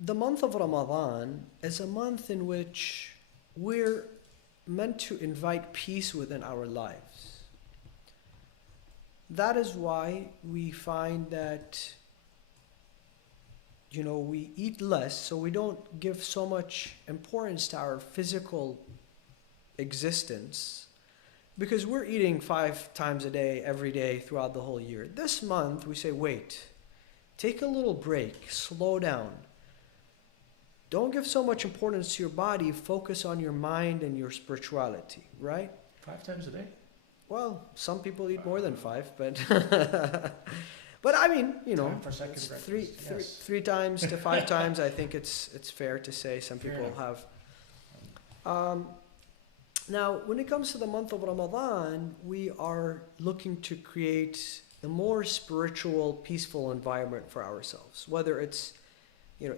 the month of Ramadan is a month in which we're meant to invite peace within our lives. That is why we find that, we eat less, so we don't give so much importance to our physical existence because we're eating 5 times a day, every day, throughout the whole year. This month, we say, wait, take a little break, slow down. Don't give so much importance to your body, focus on your mind and your spirituality, right? 5 times a day? Well, some people eat more than 5, but but I mean, Time for second breakfast. three times to 5 times. I think it's fair to say some Fair people enough. have. Now, when it comes to the month of Ramadan, we are looking to create a more spiritual, peaceful environment for ourselves. Whether it's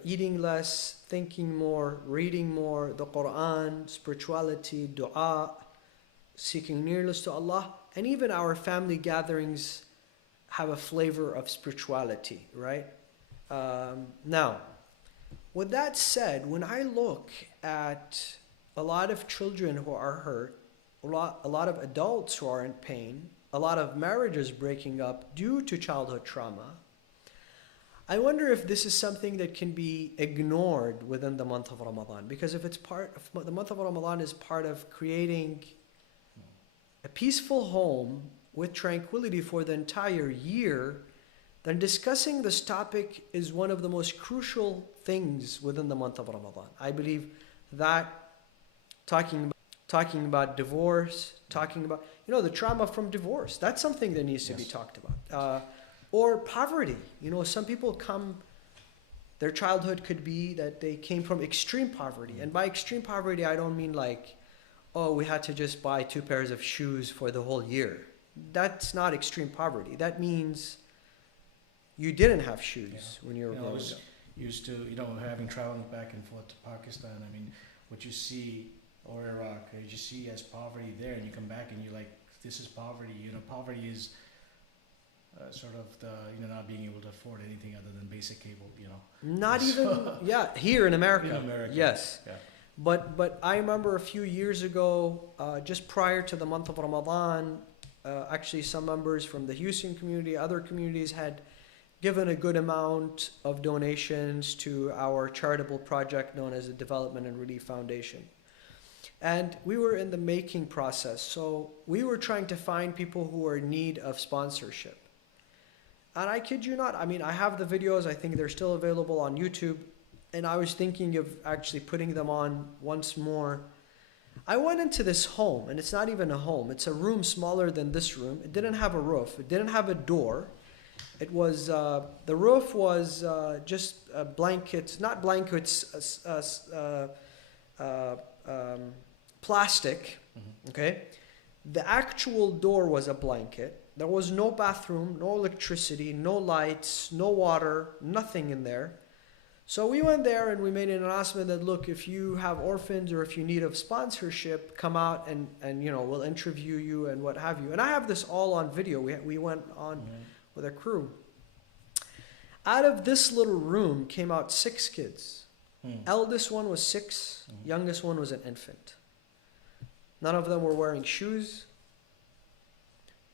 eating less, thinking more, reading more, the Quran, spirituality, dua, seeking nearness to Allah, and even our family gatherings have a flavor of spirituality, right? Now, with that said, when I look at a lot of children who are hurt, a lot of adults who are in pain, a lot of marriages breaking up due to childhood trauma, I wonder if this is something that can be ignored within the month of Ramadan. Because if the month of Ramadan is part of creating a peaceful home with tranquility for the entire year, then discussing this topic is one of the most crucial things within the month of Ramadan. I believe that talking about divorce, talking about the trauma from divorce, that's something that needs to be talked about. Or poverty. Some people their childhood could be that they came from extreme poverty. And by extreme poverty, I don't mean like, we had to just buy 2 pairs of shoes for the whole year. That's not extreme poverty. That means you didn't have shoes when you were growing up. Used to, having traveling back and forth to Pakistan, I mean, what you see, or Iraq, you see as poverty there, and you come back and you're like, this is poverty. Poverty is sort of the not being able to afford anything other than basic cable. Not even here in America. In America, yes. Yeah. But I remember a few years ago, just prior to the month of Ramadan, actually some members from the Houston community, other communities had given a good amount of donations to our charitable project known as the Development and Relief Foundation. And we were in the making process, so we were trying to find people who are in need of sponsorship. And I kid you not, I mean, I have the videos, I think they're still available on YouTube, and I was thinking of actually putting them on once more. I went into this home, and it's not even a home, it's a room smaller than this room. It didn't have a roof, it didn't have a door. It was, the roof was just blankets, not blankets, plastic, okay? The actual door was a blanket. There was no bathroom, no electricity, no lights, no water, nothing in there. So we went there and we made an announcement that, look, if you have orphans or if you need a sponsorship, come out and we'll interview you and what have you. And I have this all on video. We went on with a crew. Out of this little room came out 6 kids. Eldest one was 6, youngest one was an infant. None of them were wearing shoes.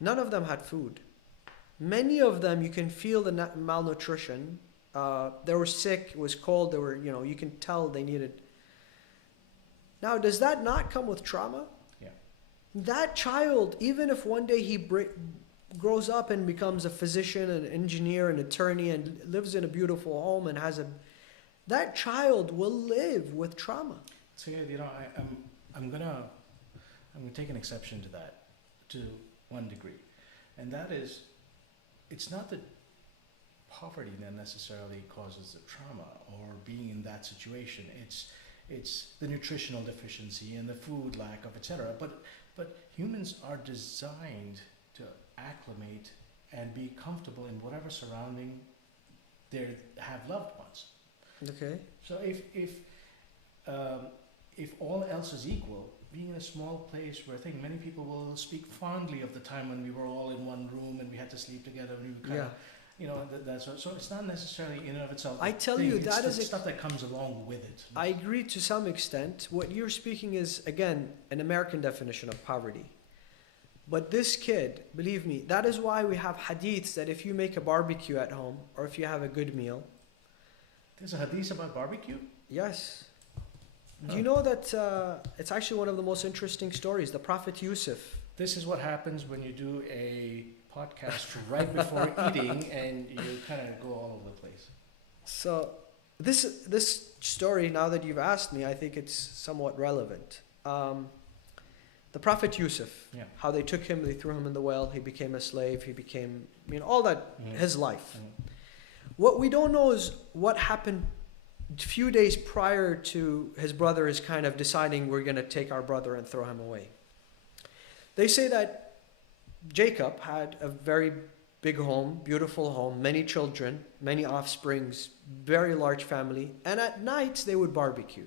None of them had food. Many of them, you can feel the malnutrition. They were sick, it was cold, they were, you can tell they needed. Now, does that not come with trauma? Yeah. That child, even if one day he grows up and becomes a physician, an engineer, an attorney, and lives in a beautiful home and that child will live with trauma. So, I'm gonna take an exception to that, to one degree. And that is, it's not that poverty then necessarily causes the trauma or being in that situation. It's the nutritional deficiency and the food lack of etc. But humans are designed to acclimate and be comfortable in whatever surrounding they have loved ones. Okay. So if all else is equal, being in a small place where I think many people will speak fondly of the time when we were all in one room and we had to sleep together and we were kind of So it's not necessarily in and of itself. I tell thing, you, it's that the is stuff that comes along with it. I agree to some extent. What you're speaking is, again, an American definition of poverty. But this kid, believe me, that is why we have hadiths that if you make a barbecue at home or if you have a good meal. There's a hadith about barbecue? Yes. Huh. Do you know that it's actually one of the most interesting stories? The Prophet Yusuf. This is what happens when you do a podcast right before eating and you kind of go all over the place. So this story, now that you've asked me, I think it's somewhat relevant. The Prophet Yusuf, Yeah. how they took him, they threw him in the well, he became a slave, he became, all that, his life. What we don't know is what happened a few days prior to his brother is kind of deciding we're going to take our brother and throw him away. They say that Jacob had a very big home, beautiful home, many children, many offsprings, very large family, and at nights they would barbecue.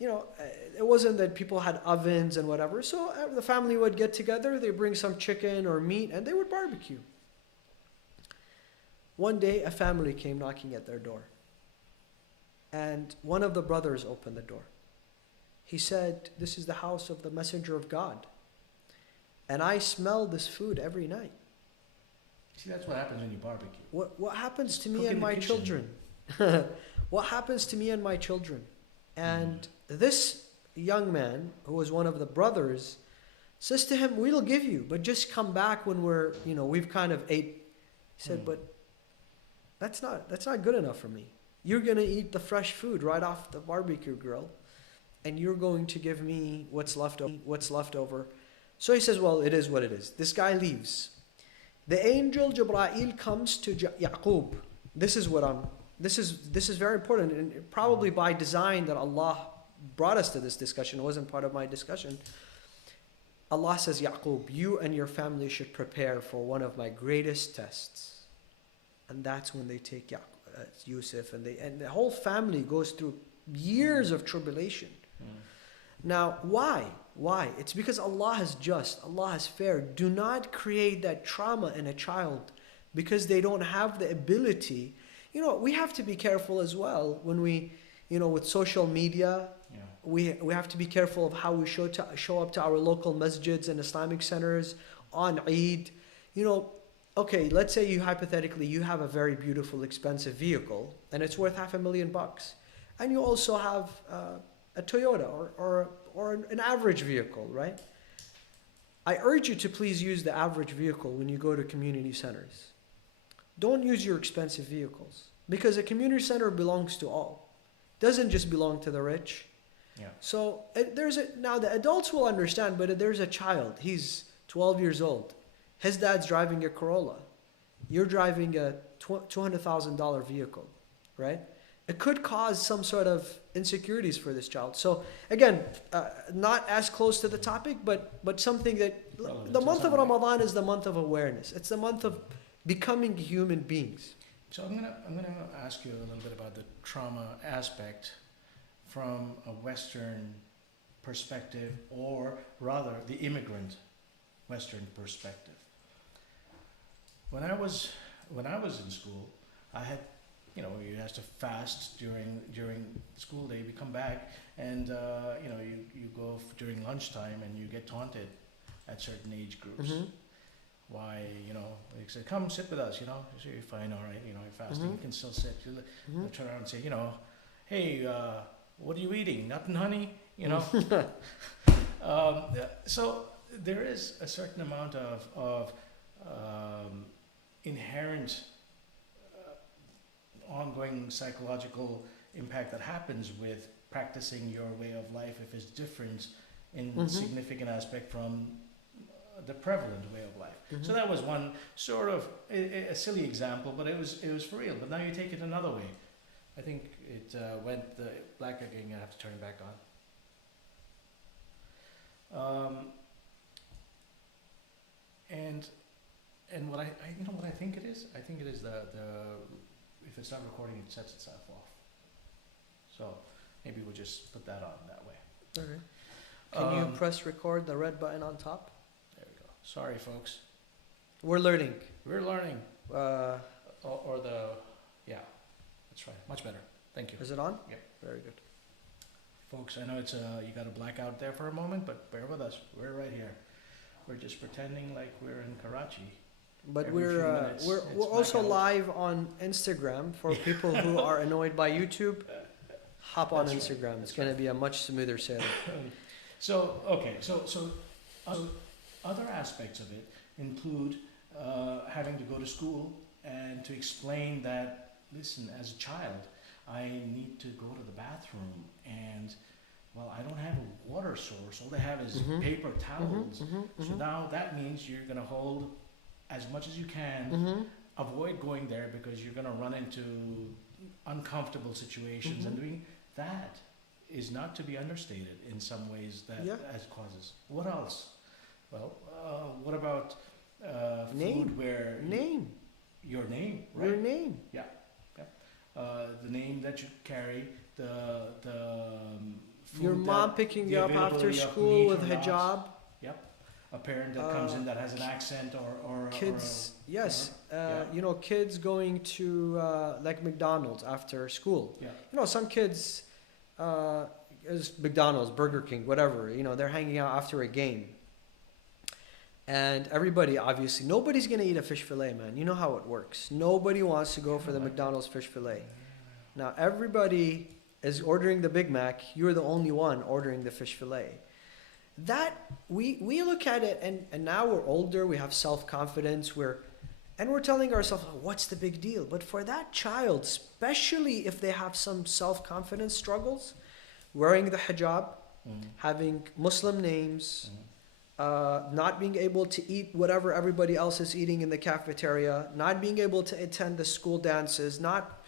It wasn't that people had ovens and whatever, so the family would get together, they bring some chicken or meat, and they would barbecue. One day, a family came knocking at their door, and one of the brothers opened the door. He said, "This is the house of the messenger of God, and I smell this food every night." See, that's what happens when you barbecue. What happens to me Cook in and the my kitchen. children? What happens to me and my children? And this young man, who was one of the brothers, says to him, "We'll give you, but just come back when we've kind of ate." He said, "But that's not good enough for me. You're going to eat the fresh food right off the barbecue grill, and you're going to give me what's left over." So he says, "Well, it is what it is." This guy leaves. The angel Jibreel comes to Yaqub. This is very important, and probably by design that Allah brought us to this discussion. It wasn't part of my discussion. Allah says, "Yaqub, you and your family should prepare for one of my greatest tests." And that's when they take Yusuf, and the whole family goes through years of tribulation. Now, why? Why? It's because Allah is just, Allah is fair. Do not create that trauma in a child because they don't have the ability. We have to be careful as well when we, with social media. We have to be careful of how we show up to our local masjids and Islamic centers on Eid. Okay, let's say hypothetically you have a very beautiful, expensive vehicle and it's worth $500,000, and you also have a Toyota or an average vehicle, right? I urge you to please use the average vehicle when you go to community centers. Don't use your expensive vehicles because a community center belongs to all. It doesn't just belong to the rich. Yeah. So now the adults will understand, but there's a child. He's 12 years old. His dad's driving a Corolla. You're driving a $200,000 vehicle, right? It could cause some sort of insecurities for this child. So again, not as close to the topic, but something that the month of Ramadan is the month of awareness. It's the month of becoming human beings. So I'm gonna ask you a little bit about the trauma aspect from a Western perspective, or rather the immigrant Western perspective. When I was in school, I had, you have to fast during school day. We come back and you go during lunchtime and you get taunted at certain age groups. Why, they say, "Come sit with us, so you're fine, all right, you're fasting, you can still sit." They'll turn around and say, "Hey, what are you eating? Nothing, honey?" So there is a certain amount of inherent ongoing psychological impact that happens with practicing your way of life if it's different in significant aspect from the prevalent way of life. So that was one sort of a silly example, but it was for real. But now you take it another way. I think it went the black again. I have to turn it back on. And what I think it is. I think it is the if it's not recording, it sets itself off. So maybe we'll just put that on that way. Okay. Can you press record, the red button on top? There we go. Sorry, folks. We're learning. We're learning. Or the, yeah, that's right. Much better. Thank you. Is it on? Yep. Very good. Folks, I know it's you got a blackout there for a moment, but bear with us. We're right here. We're just pretending like we're in Karachi. But Every few minutes, we're it's also blackout. live on Instagram for people who are annoyed by YouTube. Hop on That's right, Instagram. that's It's going to be a much smoother sailing. So okay, so other aspects of it include having to go to school and to explain that, listen, as a child, I need to go to the bathroom, and well, I don't have a water source. All they have is Mhm. paper towels. So Mhm. now that means you're gonna hold as much as you can. Mhm. Avoid going there because you're gonna run into uncomfortable situations, and Mhm. doing that is not to be understated in some ways that Yeah. as causes. What else? Well, what about Name. food where Name. your name, right? Your name. The name that you carry, food Your mom that- picking the you up after availability of school meat with or not. hijab. A parent that comes in that has an accent or Kids, yes. yeah. You know, kids going to like McDonald's after school. yeah. You know, some kids, is McDonald's, Burger King, whatever. You know, they're hanging out after a game. And everybody, obviously, nobody's gonna eat a fish fillet, man. You know how it works. Nobody wants to go for the McDonald's fish fillet. Now, everybody is ordering the Big Mac. You're the only one ordering the fish fillet. That, we look at it, and now we're older, we have self-confidence, and we're telling ourselves, oh, what's the big deal? But for that child, especially if they have some self-confidence struggles, wearing the hijab, having Muslim names, not being able to eat whatever everybody else is eating in the cafeteria, not being able to attend the school dances, not,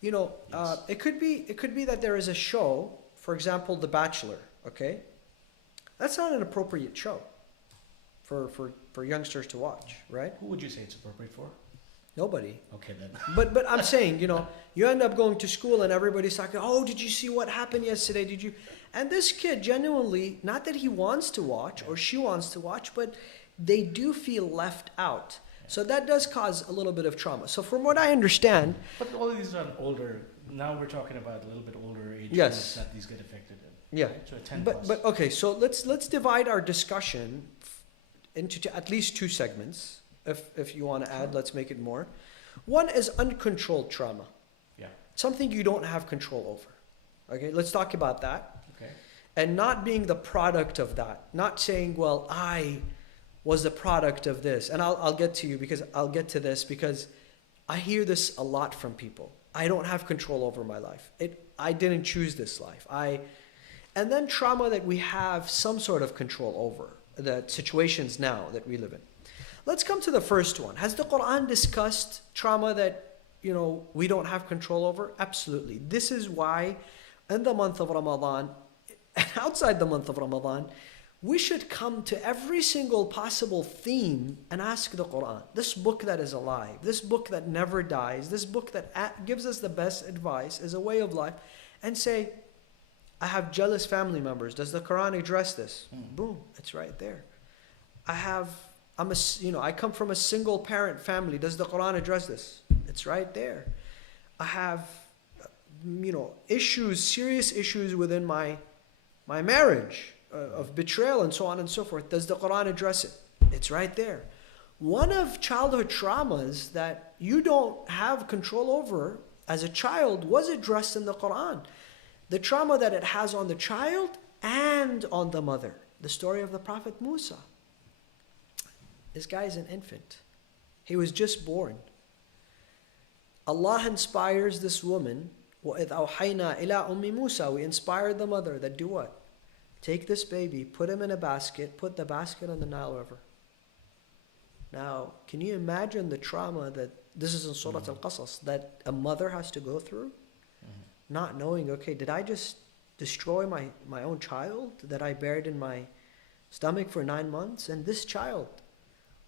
you know, Yes. it could be that there is a show, for example, The Bachelor, okay? That's not an appropriate show for youngsters to watch, right? Who would you say it's appropriate for? Nobody. Okay then. But I'm saying, you know, you end up going to school and everybody's talking, oh, did you see what happened yesterday? Did you? And this kid genuinely, not that he wants to watch or she wants to watch, but they do feel left out. So that does cause a little bit of trauma. So from what I understand, But all of these are older. Now we're talking about a little bit older age Yes. groups that these get affected in. yeah. Right? So a 10 But plus. okay, so let's divide our discussion into at least two segments. If you want to add, let's make it more. One is uncontrolled trauma. Yeah. Something you don't have control over. Okay, let's talk about that. Okay. And not being the product of that. Not saying, well, I was the product of this. And I'll get to you because I'll get to this because I hear this a lot from people. I don't have control over my life. I didn't choose this life. And then trauma that we have some sort of control over, the situations now that we live in. Let's come to the first one. Has the Quran discussed trauma that, you know, we don't have control over? Absolutely. This is why in the month of Ramadan, and outside the month of Ramadan, we should come to every single possible theme and ask the Quran. This book that is alive, this book that never dies, this book that gives us the best advice as a way of life, and say, I have jealous family members. Does the Quran address this? Boom, it's right there. I come from a single parent family. Does the Quran address this? It's right there. I have, issues, serious issues within my marriage of betrayal and so on and so forth. Does the Quran address it? It's right there. One of childhood traumas that you don't have control over as a child was addressed in the Quran. The trauma that it has on the child and on the mother. The story of the Prophet Musa. This guy is an infant. He was just born. Allah inspires this woman. وَإِذْ أَوْحَيْنَا إِلَىٰ أُمِّ مُوسَى. We inspired the mother that do what? Take this baby, put him in a basket, put the basket on the Nile River. Now, can you imagine the trauma that, this is in Surah Al-Qasas, that a mother has to go through? Not knowing, okay, did I just destroy my own child that I buried in my stomach for 9 months? And this child,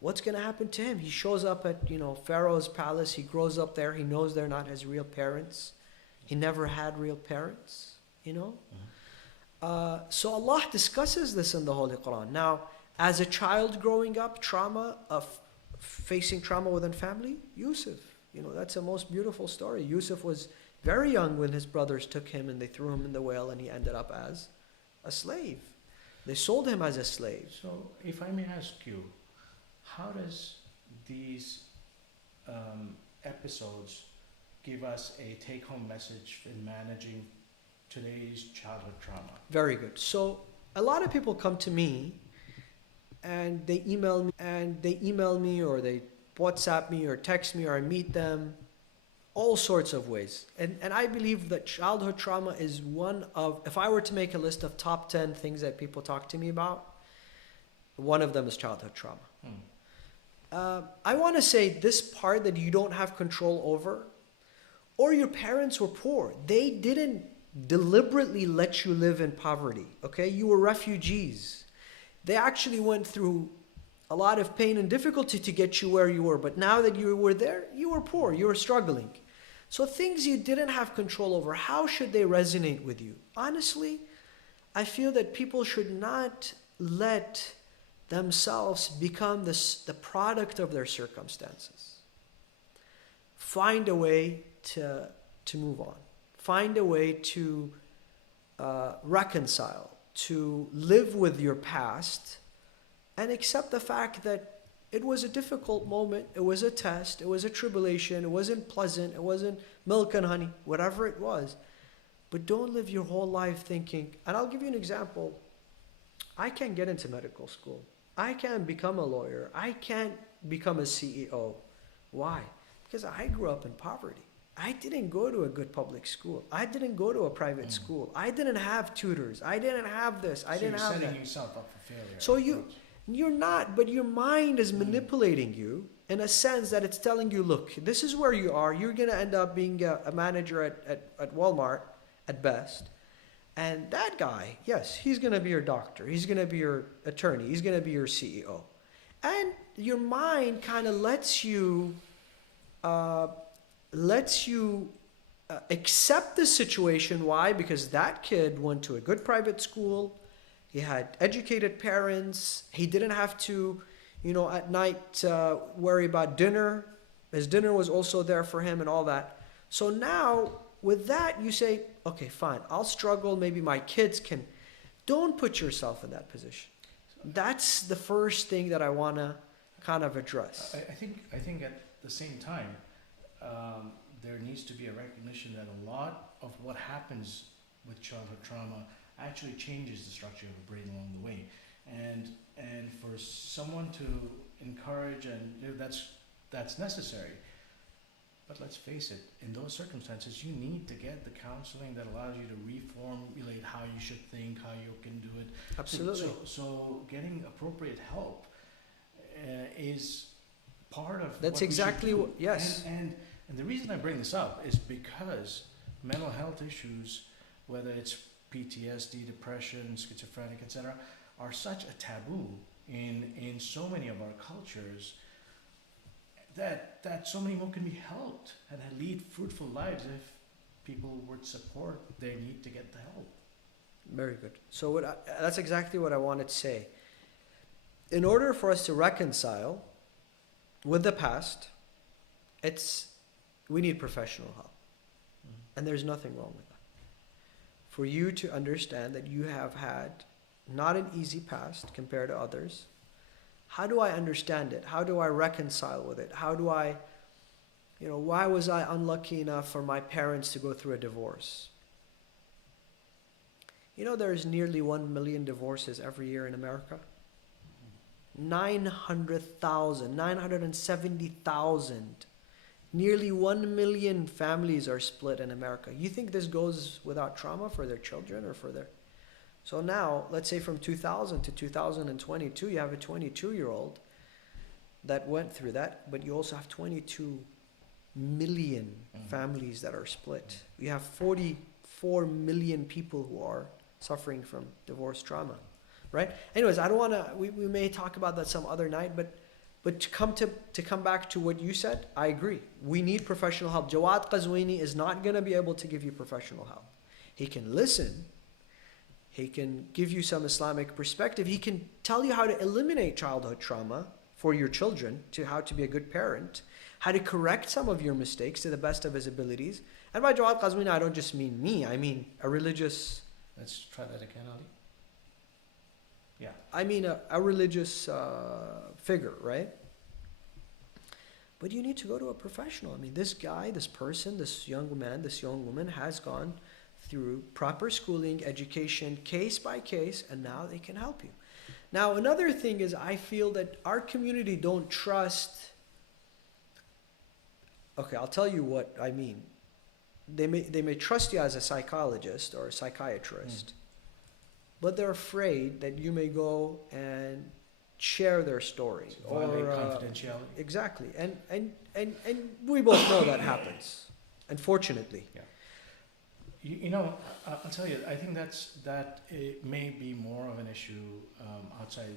what's going to happen to him? He shows up at, Pharaoh's palace. He grows up there. He knows they're not his real parents. He never had real parents, So Allah discusses this in the Holy Quran. Now, as a child growing up, trauma of facing trauma within family? Yusuf. That's a most beautiful story. Yusuf was very young when his brothers took him and they threw him in the well, and he ended up as a slave. They sold him as a slave. So, if I may ask you, how does these episodes give us a take-home message in managing today's childhood trauma? Very good. So a lot of people come to me and they email me or they WhatsApp me or text me or I meet them, all sorts of ways. And I believe that childhood trauma is one of, if I were to make a list of top 10 things that people talk to me about, one of them is childhood trauma. I want to say this part that you don't have control over, or your parents were poor. They didn't deliberately let you live in poverty, okay? You were refugees. They actually went through a lot of pain and difficulty to get you where you were, but now that you were there, you were poor, you were struggling. So things you didn't have control over, how should they resonate with you? Honestly, I feel that people should not let themselves become the product of their circumstances. Find a way to move on. Find a way to reconcile, to live with your past, and accept the fact that it was a difficult moment, it was a test, it was a tribulation, it wasn't pleasant, it wasn't milk and honey, whatever it was. But don't live your whole life thinking, and I'll give you an example. I can't get into medical school. I can't become a lawyer. I can't become a CEO. Why? Because I grew up in poverty. I didn't go to a good public school. I didn't go to a private school. I didn't have tutors. I didn't have this. I didn't have that. So you're setting yourself up for failure. So you're not, but your mind is manipulating you in a sense that it's telling you, look, this is where you are. You're going to end up being a manager at Walmart at best. And that guy, yes, he's going to be your doctor. He's going to be your attorney. He's going to be your CEO. And your mind kind of lets you accept the situation. Why? Because that kid went to a good private school. He had educated parents. He didn't have to, at night worry about dinner. His dinner was also there for him and all that. So now with that, you say, okay, fine, I'll struggle. Maybe my kids can. Don't put yourself in that position. That's the first thing that I want to kind of address. I think at the same time, there needs to be a recognition that a lot of what happens with childhood trauma actually changes the structure of the brain along the way. And for someone to encourage, and that's necessary. But let's face it, in those circumstances, you need to get the counseling that allows you to reformulate how you should think, how you can do it. Absolutely. So getting appropriate help is part of That's what exactly we what, yes. And the reason I bring this up is because mental health issues, whether it's PTSD, depression, schizophrenic, etc., are such a taboo in so many of our cultures that so many more can be helped and lead fruitful lives if people would support their need to get the help. Very good. So that's exactly what I wanted to say. In order for us to reconcile with the past, we need professional help. And there's nothing wrong with that. For you to understand that you have had not an easy past compared to others, how do I understand it? How do I reconcile with it? How do I, why was I unlucky enough for my parents to go through a divorce? There's nearly 1 million divorces every year in America. 900,000, 970,000. Nearly 1 million families are split in America. You think this goes without trauma for their children or for their... So now, let's say from 2000 to 2022, you have a 22-year-old that went through that, but you also have 22 million families that are split. You have 44 million people who are suffering from divorce trauma, right? Anyways, I don't want to, we may talk about that some other night, but to come back to what you said, I agree. We need professional help. Jawad Qazwini is not going to be able to give you professional help. He can listen. He can give you some Islamic perspective. He can tell you how to eliminate childhood trauma for your children, to how to be a good parent, how to correct some of your mistakes to the best of his abilities. And by Jawad Qazwini, I don't just mean me, I mean a religious... Let's try that again, Ali. Yeah. I mean a religious figure, right? But you need to go to a professional. I mean, this guy, this person, this young man, this young woman has gone through proper schooling, education, case by case, and now they can help you. Now, another thing is I feel that our community don't trust... Okay, I'll tell you what I mean. They may trust you as a psychologist or a psychiatrist, but they're afraid that you may go and share their story. Violate or confidentiality. Exactly. And we both know that happens, unfortunately. Yeah. You know, I'll tell you, I think that it may be more of an issue outside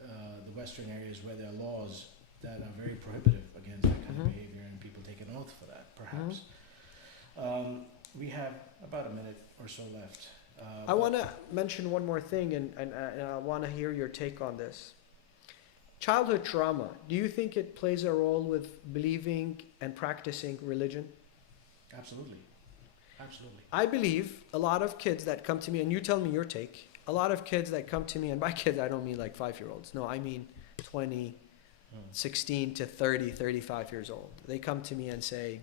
the Western areas where there are laws that are very prohibitive against that kind of behavior, and people take an oath for that, perhaps. We have about a minute or so left. I want to mention one more thing, and I want to hear your take on this. Childhood trauma, do you think it plays a role with believing and practicing religion? Absolutely. Absolutely. I believe a lot of kids that come to me, and you tell me your take, a lot of kids that come to me, and by kids I don't mean like 5-year-olds, no, I mean 20, 16 to 30, 35 years old. They come to me and say,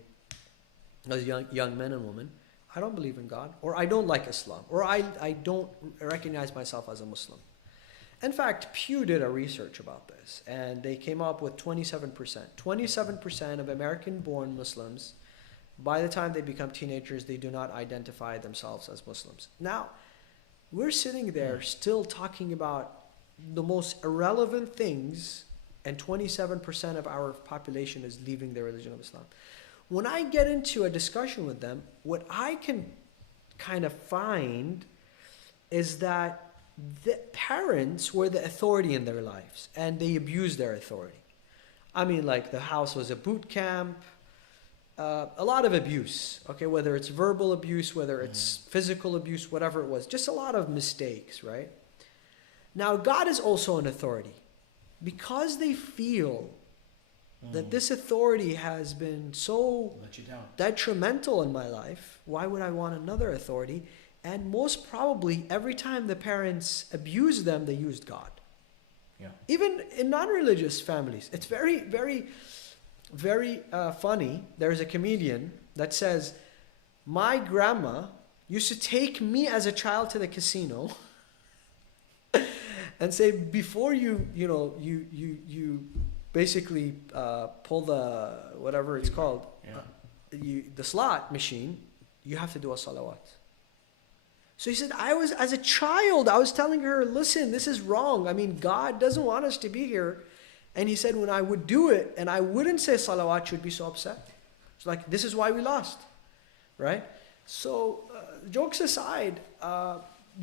as young men and women, I don't believe in God, or I don't like Islam, or I don't recognize myself as a Muslim. In fact, Pew did a research about this, and they came up with 27%. 27% of American-born Muslims, by the time they become teenagers, they do not identify themselves as Muslims. Now, we're sitting there still talking about the most irrelevant things, and 27% of our population is leaving the religion of Islam. When I get into a discussion with them, what I can kind of find is that the parents were the authority in their lives, and they abused their authority. I mean, like the house was a boot camp, a lot of abuse, okay, whether it's verbal abuse, whether it's physical abuse, whatever it was, just a lot of mistakes, right? Now, God is also an authority. Because they feel that this authority has been so detrimental in my life, why would I want another authority? And most probably, every time the parents abused them, they used God. Yeah. Even in non-religious families. It's very, very, very funny. There's a comedian that says, my grandma used to take me as a child to the casino and say, before you basically pull the, whatever it's called, the slot machine, you have to do a salawat. So he said, as a child, I was telling her, listen, this is wrong. I mean, God doesn't want us to be here. And he said, when I would do it and I wouldn't say salawat, she'd be so upset. It's like, this is why we lost, right? So jokes aside,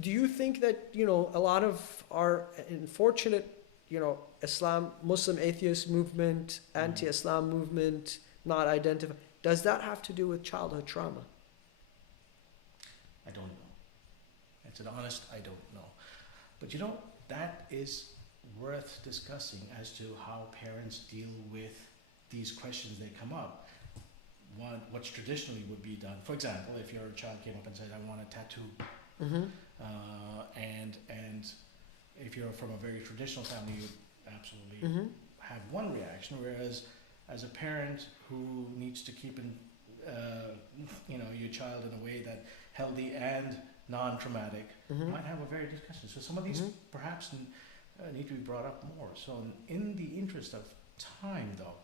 do you think that, a lot of our unfortunate, Muslim atheist movement, anti-Islam movement, not identify, does that have to do with childhood trauma? I don't know. It's an honest, I don't know. But that is worth discussing as to how parents deal with these questions that come up. What's traditionally would be done. For example, if your child came up and said, I want a tattoo, and if you're from a very traditional family, you absolutely have one reaction, whereas as a parent who needs to keep your child in a way that healthy and non-traumatic might have a very discussion. So some of these perhaps need to be brought up more. So in the interest of time, though,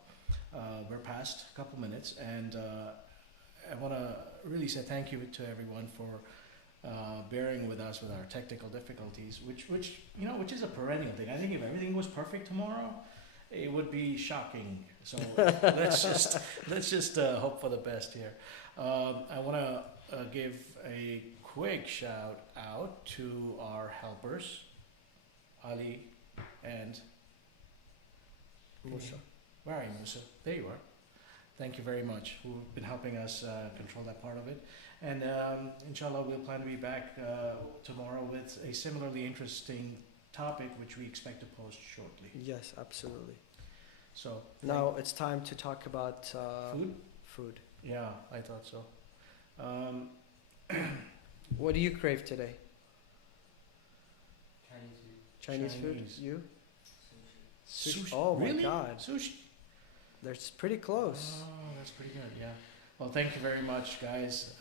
we're past a couple minutes, and I want to really say thank you to everyone for bearing with us with our technical difficulties, which is a perennial thing. I think if everything was perfect tomorrow, it would be shocking. So let's just hope for the best here. I want to give a quick shout out to our helpers, Ali and Musa. Where are you, Musa? There you are. Thank you very much. Who've been helping us control that part of it. And inshallah, we'll plan to be back tomorrow with a similarly interesting topic, which we expect to post shortly. Yes, absolutely. So Now it's time to talk about food. food. Yeah, I thought so. Um, What do you crave today? Chinese food. Chinese food? Chinese. You? Sushi. Sushi. Oh my really? God. Sushi. That's pretty close. Oh, that's pretty good. Yeah. Well, thank you very much, guys.